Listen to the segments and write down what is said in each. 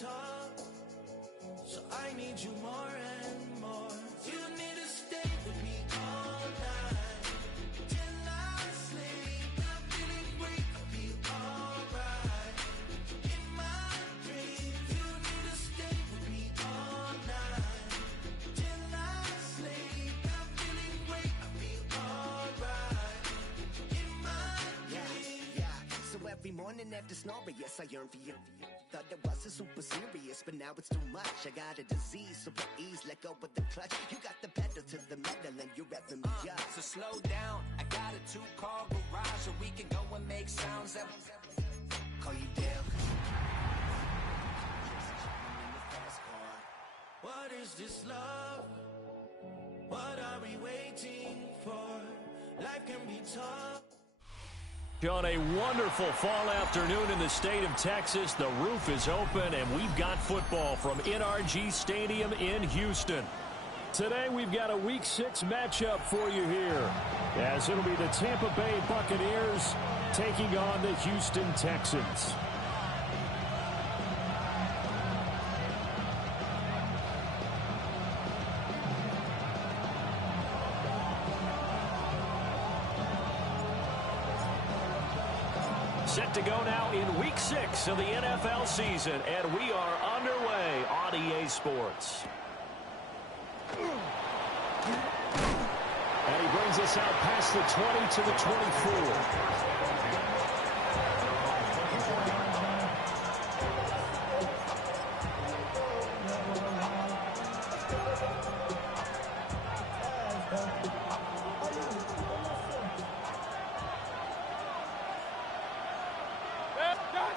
tough, so I need you more and more. You need to stay with me all night till I sleep. I'm feeling great, I'll be alright. In my dreams, you need to stay with me all night till I sleep. I'm feeling great, I'll be alright. In my dreams. Yeah. So every morning after snoring, yes, I yearn for you. Thought it wasn't super serious, but now it's too much. I got a disease, so please let go of the clutch. You got the pedal to the metal and you're revving me up. So slow down, I got a 2-car garage, so we can go and make sounds that Call you Dale. What is this love? What are we waiting for? Life can be tough. On a wonderful fall afternoon in the state of Texas, the roof is open and we've got football from NRG Stadium in Houston. Today we've got a Week 6 matchup for you here, as it'll be the Tampa Bay Buccaneers taking on the Houston Texans. Set to go now in Week 6 of the NFL season, and we are underway on EA Sports. And he brings us out past the 20 to the 24.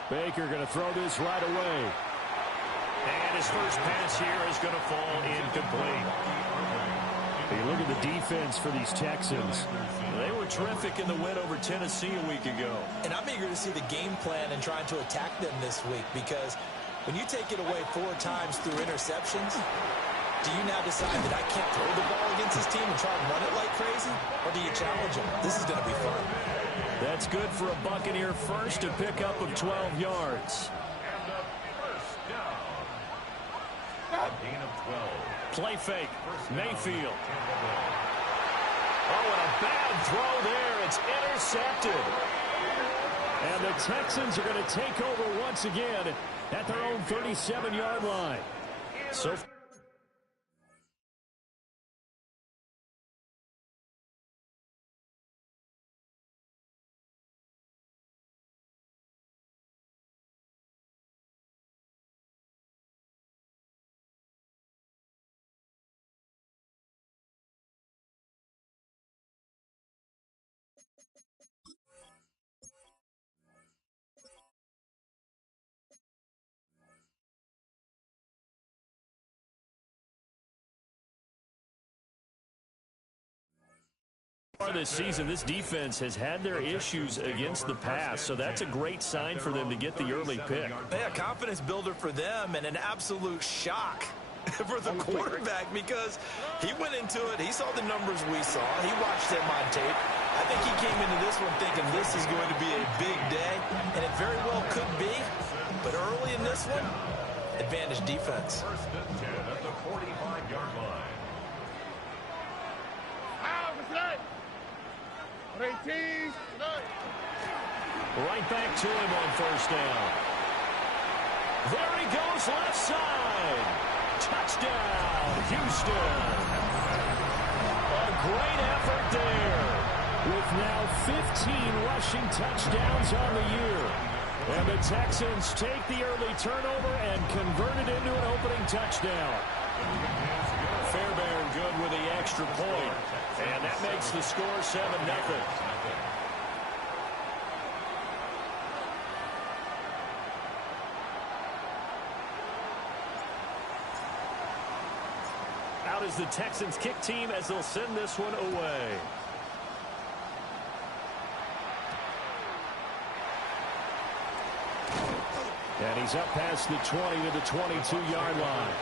Baker going to throw this right away. And his first pass here is going to fall incomplete. You look at the defense for these Texans. They were terrific in the win over Tennessee a week ago. And I'm eager to see the game plan and trying to attack them this week, because when you take it away 4 times through interceptions, do you now decide that I can't throw the ball against this team and try and run it like crazy? Or do you challenge them? This is going to be fun. That's good for a Buccaneer first, a pickup of 12 yards. Gain of 12. Play fake. Mayfield. Oh, and a bad throw there. It's intercepted. And the Texans are going to take over once again at their own 37-yard line. So this season, this defense has had their issues against the pass, so that's a great sign for them to get the early pick. Yeah, confidence builder for them, and an absolute shock for the quarterback, because he went into it, he saw the numbers we saw, he watched them on tape. I think he came into this one thinking this is going to be a big day, and it very well could be, but early in this one, advantage defense. First and 10 at the 45-yard line. Right back to him on first down. There he goes, left side. Touchdown, Houston. A great effort there, with now 15 rushing touchdowns on the year. And the Texans take the early turnover and convert it into an opening touchdown. Fairbairn good with the extra point. And that makes the score 7-0. Out is the Texans kick team as they'll send this one away. And he's up past the 20 to the 22-yard line.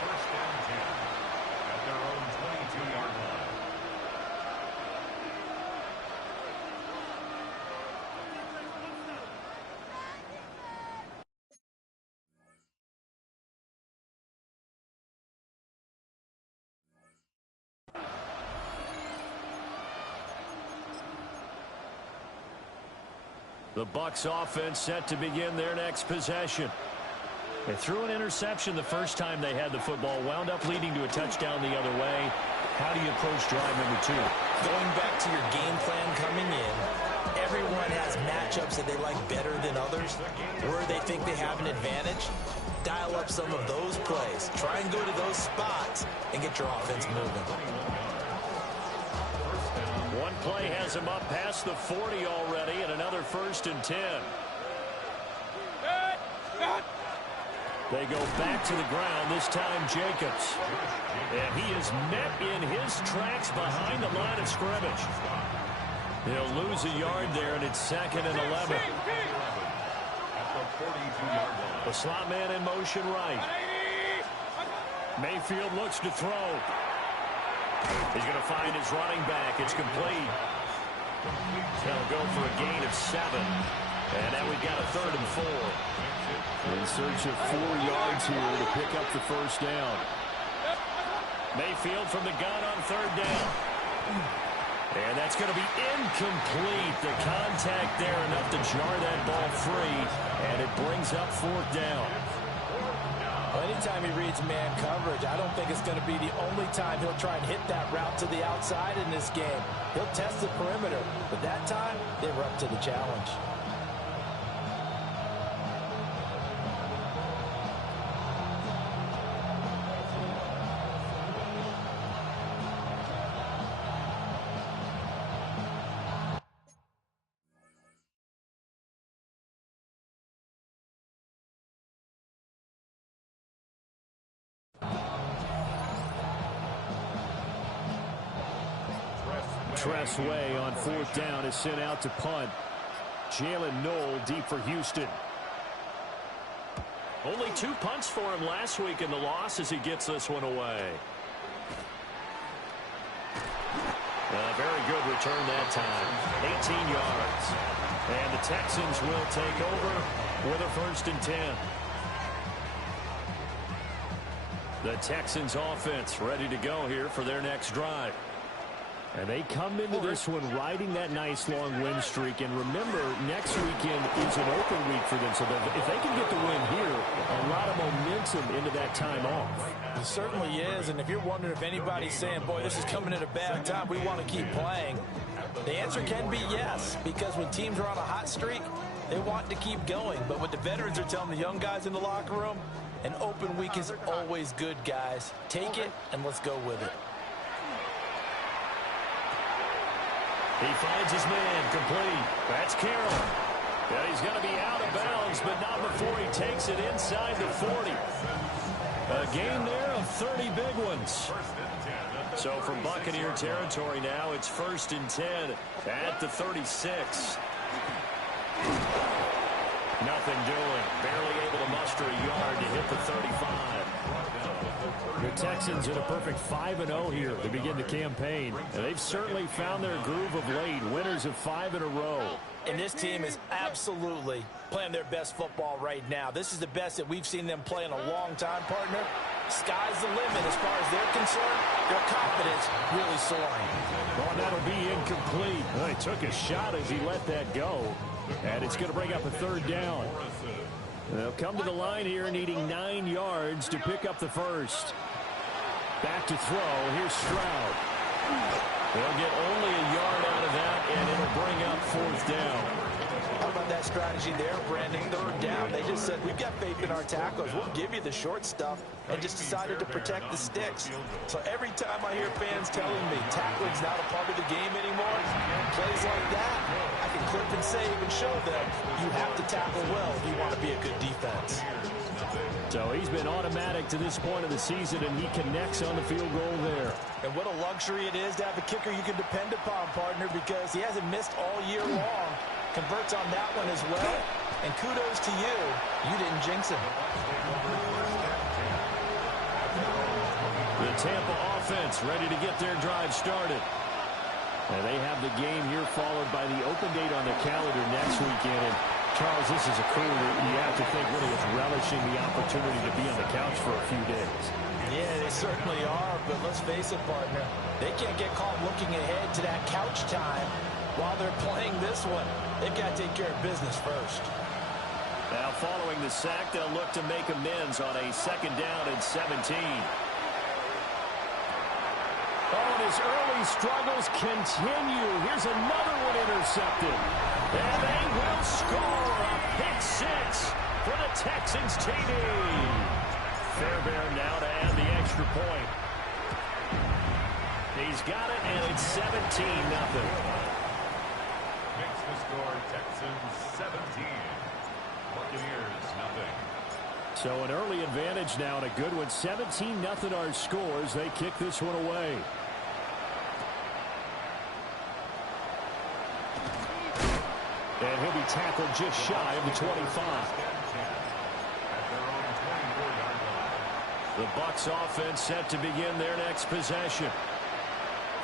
The Bucs offense set to begin their next possession. They threw an interception the first time they had the football, wound up leading to a touchdown the other way. How do you approach drive number 2? Going back to your game plan coming in, everyone has matchups that they like better than others, where they think they have an advantage. Dial up some of those plays. Try and go to those spots and get your offense moving. One play has him up past the 40 already, and another 1st and 10. They go back to the ground, this time Jacobs. And he is met in his tracks behind the line of scrimmage. He'll lose a yard there, and it's 2nd and 11. The slot man in motion right. Mayfield looks to throw. He's going to find his running back. It's complete. They'll go for a gain of 7. And now we've got a 3rd and 4. In search of 4 yards here to pick up the first down. Mayfield from the gun on 3rd down. And that's going to be incomplete. The contact there enough to jar that ball free. And it brings up 4th down. Well, anytime he reads man coverage, I don't think it's going to be the only time he'll try and hit that route to the outside in this game. He'll test the perimeter. But that time, they were up to the challenge. Tress Way on 4th down is sent out to punt. Jalen Knoll deep for Houston. Only 2 punts for him last week in the loss as he gets this one away. Very good return that time. 18 yards. And the Texans will take over with a 1st and 10. The Texans offense ready to go here for their next drive. And they come into this one riding that nice long win streak. And remember, next weekend is an open week for them. So that if they can get the win here, a lot of momentum into that time off. It certainly is. And if you're wondering if anybody's saying, boy, this is coming at a bad time, we want to keep playing, the answer can be yes. Because when teams are on a hot streak, they want to keep going. But what the veterans are telling the young guys in the locker room, an open week is always good, guys. Take it and let's go with it. He finds his man, complete. That's Carroll. And he's going to be out of bounds, but not before he takes it inside the 40. A gain there of 30 big ones. So from Buccaneer territory now, it's 1st and 10 at the 36. Nothing doing. Barely able to muster a yard to hit the 35. The Texans in a perfect 5-0 here to begin the campaign. And they've certainly found their groove of late. Winners of 5 in a row. And this team is absolutely playing their best football right now. This is the best that we've seen them play in a long time, partner. Sky's the limit as far as they're concerned. Their confidence really soaring. Well, that'll be incomplete. Well, he took a shot as he let that go. And it's going to bring up a 3rd down. They'll come to the line here needing 9 yards to pick up the first. Back to throw. Here's Stroud. They'll get only a yard out of that, and it'll bring up 4th down. How about that strategy there, Brandon? 3rd down. They just said, we've got faith in our tacklers. We'll give you the short stuff, and just decided to protect the sticks. So every time I hear fans telling me tackling's not a part of the game anymore, plays like that, I can clip and save and show them you have to tackle well if you want to be a good defense. So he's been automatic to this point of the season, and he connects on the field goal there. And what a luxury it is to have a kicker you can depend upon, partner, because he hasn't missed all year long. Converts on that one as well. And kudos to you. You didn't jinx him. The Tampa offense ready to get their drive started. And they have the game here followed by the open date on the calendar next weekend. And Charles, this is a crew that you have to think really is relishing the opportunity to be on the couch for a few days. Yeah, they certainly are, but let's face it, partner. They can't get caught looking ahead to that couch time while they're playing this one. They've got to take care of business first. Now, following the sack, they'll look to make amends on a 2nd down and 17. Oh, and his early struggles continue. Here's another one intercepted. And they will score a pick 6 for the Texans TD. Fairbairn now to add the extra point. He's got it, and it's 17-0. Makes the score Texans 17. Buccaneers nothing. So an early advantage now and a good one. 17-0 our scores. They kick this one away. And he'll be tackled just shy of the 25. The Bucs offense set to begin their next possession.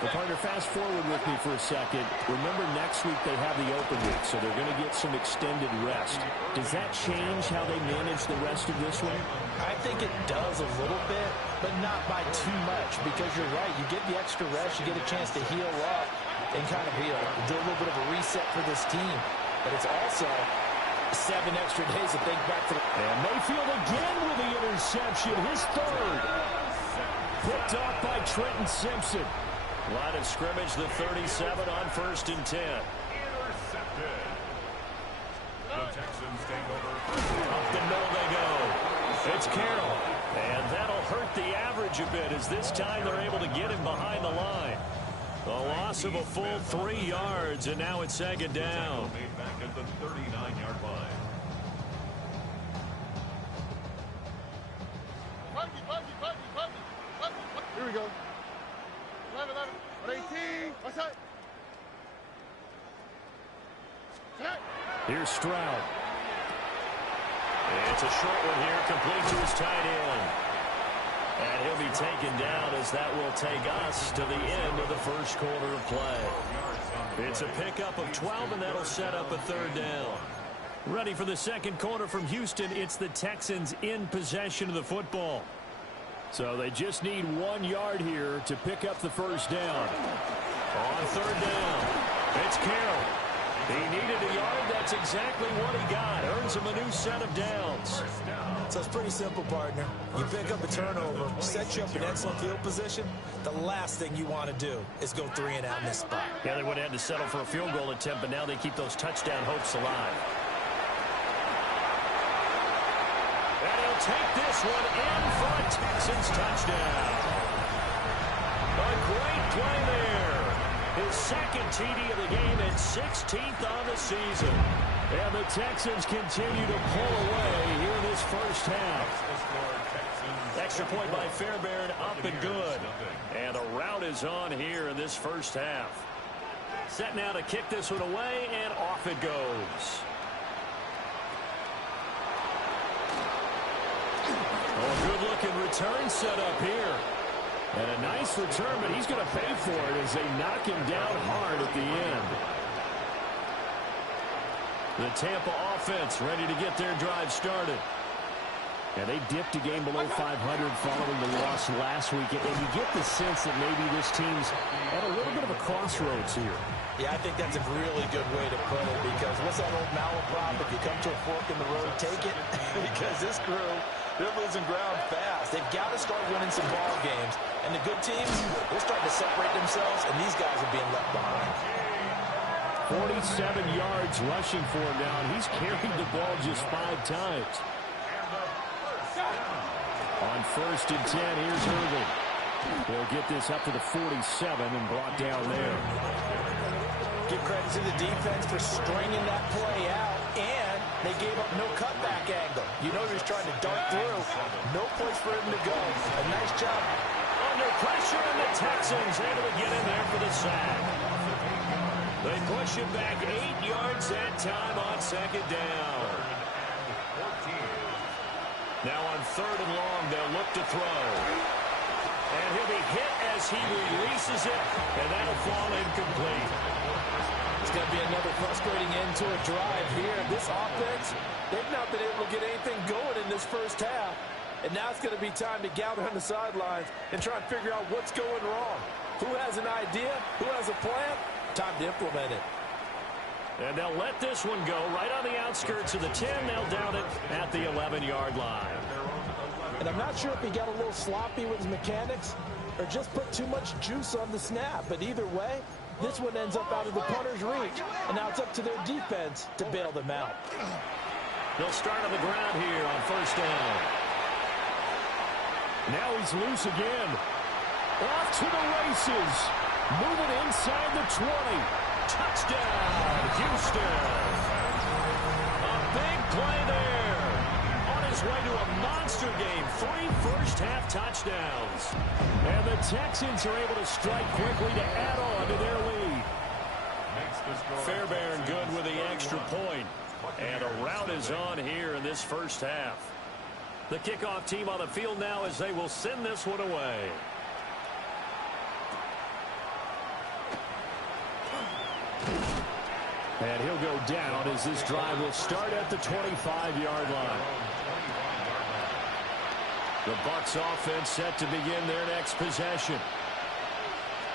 Well, partner, fast forward with me for a second. Remember, next week they have the open week, so they're going to get some extended rest. Does that change how they manage the rest of this one? I think it does a little bit, but not by too much, because you're right. You get the extra rest, you get a chance to heal up and kind of do a little bit of a reset for this team. But it's also 7 extra days to think back to. And Mayfield again with the interception, his 3rd. Picked off by Trenton Simpson. Line of scrimmage, the 37 on 1st and 10. Intercepted. The Texans take over. Up the middle they go. It's Carroll. And that'll hurt the average a bit as this time they're able to get him behind the line. A loss of a full 3 yards, and now it's 2nd down. Made back at the 39-yard line. Here we go. 11, 18. What's that? Here's Stroud. It's a short one here, complete to his tight end. And he'll be taken down as that will take us to the end of the first quarter of play. It's a pickup of 12, and that'll set up a 3rd down. Ready for the second quarter from Houston. It's the Texans in possession of the football. So they just need 1 yard here to pick up the first down. On 3rd down, it's Carroll. He needed a yard. That's exactly what he got. Earns him a new set of downs. So it's pretty simple, partner. You pick up a turnover, set you up in excellent field position. The last thing you want to do is go 3 and out in this spot. Yeah, they would have had to settle for a field goal attempt, but now they keep those touchdown hopes alive. And he'll take this one in for a Texans touchdown. A great play there. His 2nd TD of the game and 16th on the season. And the Texans continue to pull away here in this first half. Extra point by Fairbairn, up and good. And the route is on here in this first half. Set now to kick this one away, and off it goes. Oh, good-looking return set up here. And a nice return, but he's going to pay for it as they knock him down hard at the end. The Tampa offense ready to get their drive started. And they dipped a game below 500 following the loss last week. And you get the sense that maybe this team's at a little bit of a crossroads here. Yeah, I think that's a really good way to put it, because what's that old malaprop? If you come to a fork in the road, take it. Because this crew, they're losing ground fast. They've got to start winning some ball games. And the good teams, they're starting to separate themselves, and these guys are being left behind. 47 yards rushing for him now, and he's carried the ball just 5 times. On 1st and 10, here's Irving. They'll get this up to the 47 and brought down there. Give credit to the defense for stringing that play out, and they gave up no cutback angle. You know he was trying to dart through. No place for him to go. A nice job. Under pressure, and the Texans able to get in there for the sack. They push it back 8 yards that time on 2nd down. Now on 3rd and long, they'll look to throw. And he'll be hit as he releases it, and that'll fall incomplete. going to be another frustrating end to a drive here. This offense, they've not been able to get anything going in this first half. And now it's going to be time to gather on the sidelines and try and figure out what's going wrong. Who has an idea? Who has a plan? Time to implement it. And they'll let this one go right on the outskirts of the 10. They'll down it at the 11-yard line. And I'm not sure if he got a little sloppy with his mechanics or just put too much juice on the snap. But either way, this one ends up out of the punter's reach. And now it's up to their defense to bail them out. They'll start on the ground here on first down. Now he's loose again. Off to the races. Moving inside the 20. Touchdown, Houston. A big play there. On his way to a monster game. 3 first-half touchdowns. And the Texans are able to strike quickly to add on to their lead. Fairbairn good with the extra point. And a rout is on here in this first half. The kickoff team on the field now as they will send this one away. And he'll go down as this drive will start at the 25-yard line. The Bucs offense set to begin their next possession.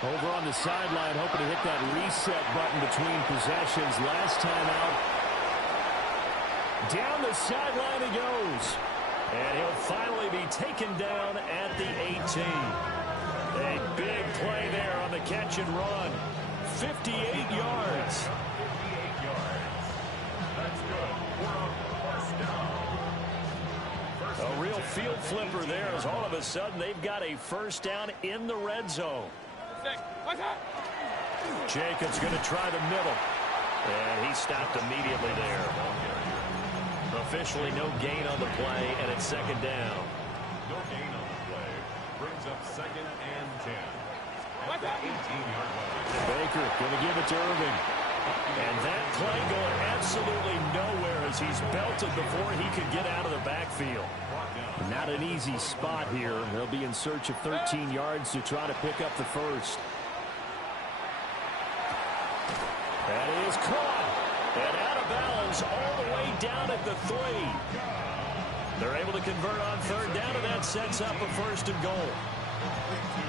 Over on the sideline, hoping to hit that reset button between possessions. Last time out. Down the sideline he goes. And he'll finally be taken down at the 18. A big play there on the catch and run. 58 yards. A real field flipper there as all of a sudden they've got a first down in the red zone. Jacobs going to try the middle. And he stopped immediately there. Officially no gain on the play, and it's second down. No gain on the play. Brings up second and 10. At the 18-yard line. Baker going to give it to Irving. And that play going absolutely nowhere as he's belted before he could get out of the backfield. Not an easy spot here. They'll be in search of 13 yards to try to pick up the first. That is caught. And out of bounds all the way down at the 3. They're able to convert on third down, and that sets up a first and goal.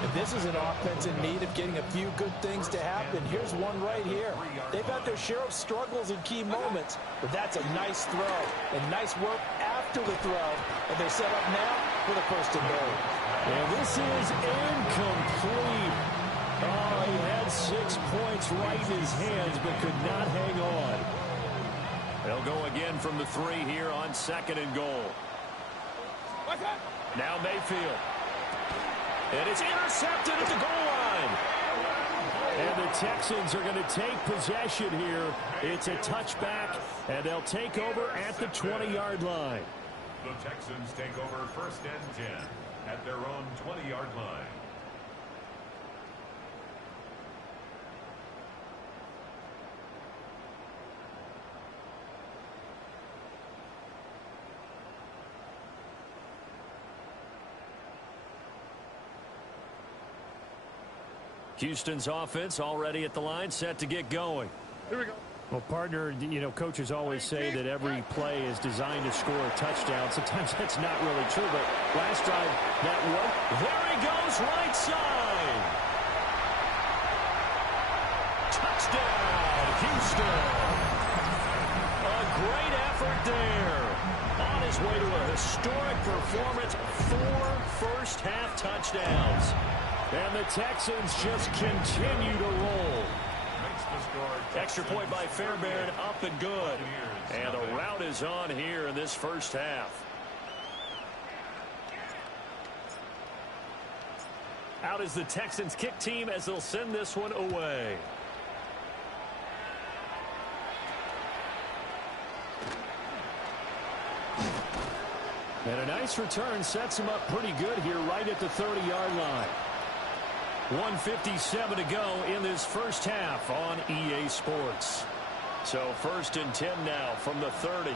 And this is an offense in need of getting a few good things to happen. Here's one right here. They've had their share of struggles in key moments, but that's a nice throw and nice work after the throw. And they're set up now for the first and goal. And this is incomplete. Oh, he had 6 points right in his hands, but could not hang on. They'll go again from the 3 here on second and goal. Now Mayfield. And it's intercepted at the goal line. And the Texans are going to take possession here. It's a touchback, and they'll take over at the 20-yard line. The Texans take over first and 10 at their own 20-yard line. Houston's offense already at the line, set to get going. Here we go. Well, partner, you know, coaches always say that every play is designed to score a touchdown. Sometimes that's not really true, but last drive, that worked. There he goes, right side. Touchdown, Houston. A great effort there. On his way to a historic performance, 4 first-half touchdowns. And the Texans just continue to roll. Extra point by Fairbairn, up and good. And the rout is on here in this first half. Out is the Texans kick team as they'll send this one away. And a nice return sets him up pretty good here right at the 30-yard line. 1:57 to go in this first half on EA Sports. So first and 10 now from the 30.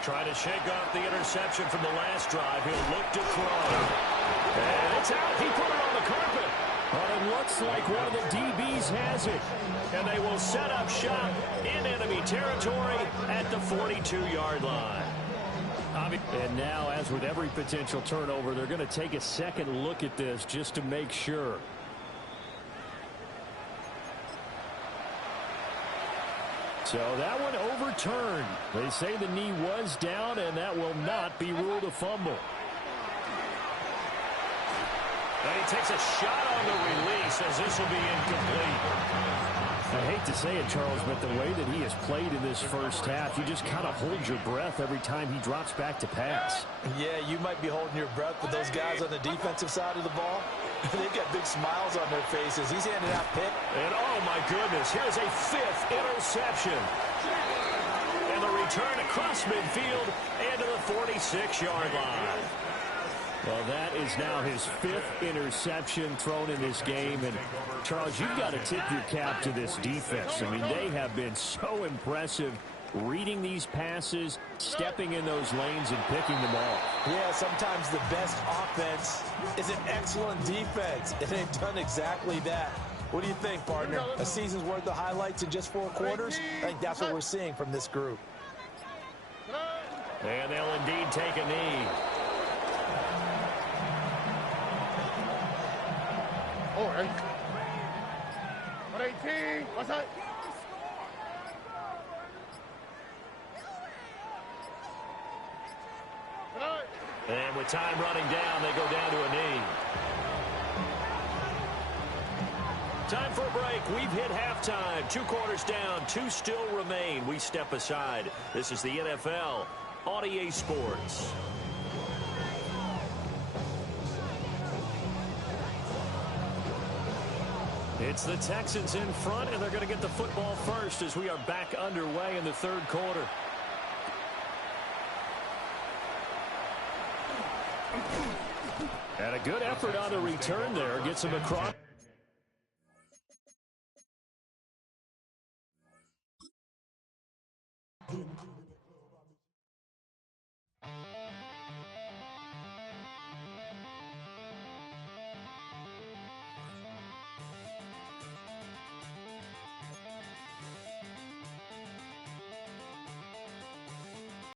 Trying to shake off the interception from the last drive. He'll look to throw. And it's out. He put it on the carpet. But it looks like one of the DBs has it. And they will set up shop in enemy territory at the 42-yard line. And now, as with every potential turnover, they're going to take a second look at this just to make sure. So that one overturned. They say the knee was down, and that will not be ruled a fumble. And he takes a shot on the release as this will be incomplete. I hate to say it, Charles, but the way that he has played in this first half, you just kind of hold your breath every time he drops back to pass. Yeah, you might be holding your breath, but those guys on the defensive side of the ball, they've got big smiles on their faces. He's handing out pick. And oh my goodness, here's a 5th interception. And the return across midfield and to the 46-yard line. Well, that is now his 5th interception thrown in this game. And, Charles, you've got to tip your cap to this defense. I mean, they have been so impressive reading these passes, stepping in those lanes, and picking them off. Yeah, sometimes the best offense is an excellent defense, and they've done exactly that. What do you think, partner? A season's worth of highlights in just 4 quarters? I think that's what we're seeing from this group. And they'll indeed take a knee. Oh, right. 118. What's that? And with time running down, they go down to a knee. Time for a break. We've hit halftime. 2 quarters down. 2 still remain. We step aside. This is the NFL on EA Sports. It's the Texans in front, and they're going to get the football first as we are back underway in the 3rd quarter. And a good effort on the return there. Gets him across.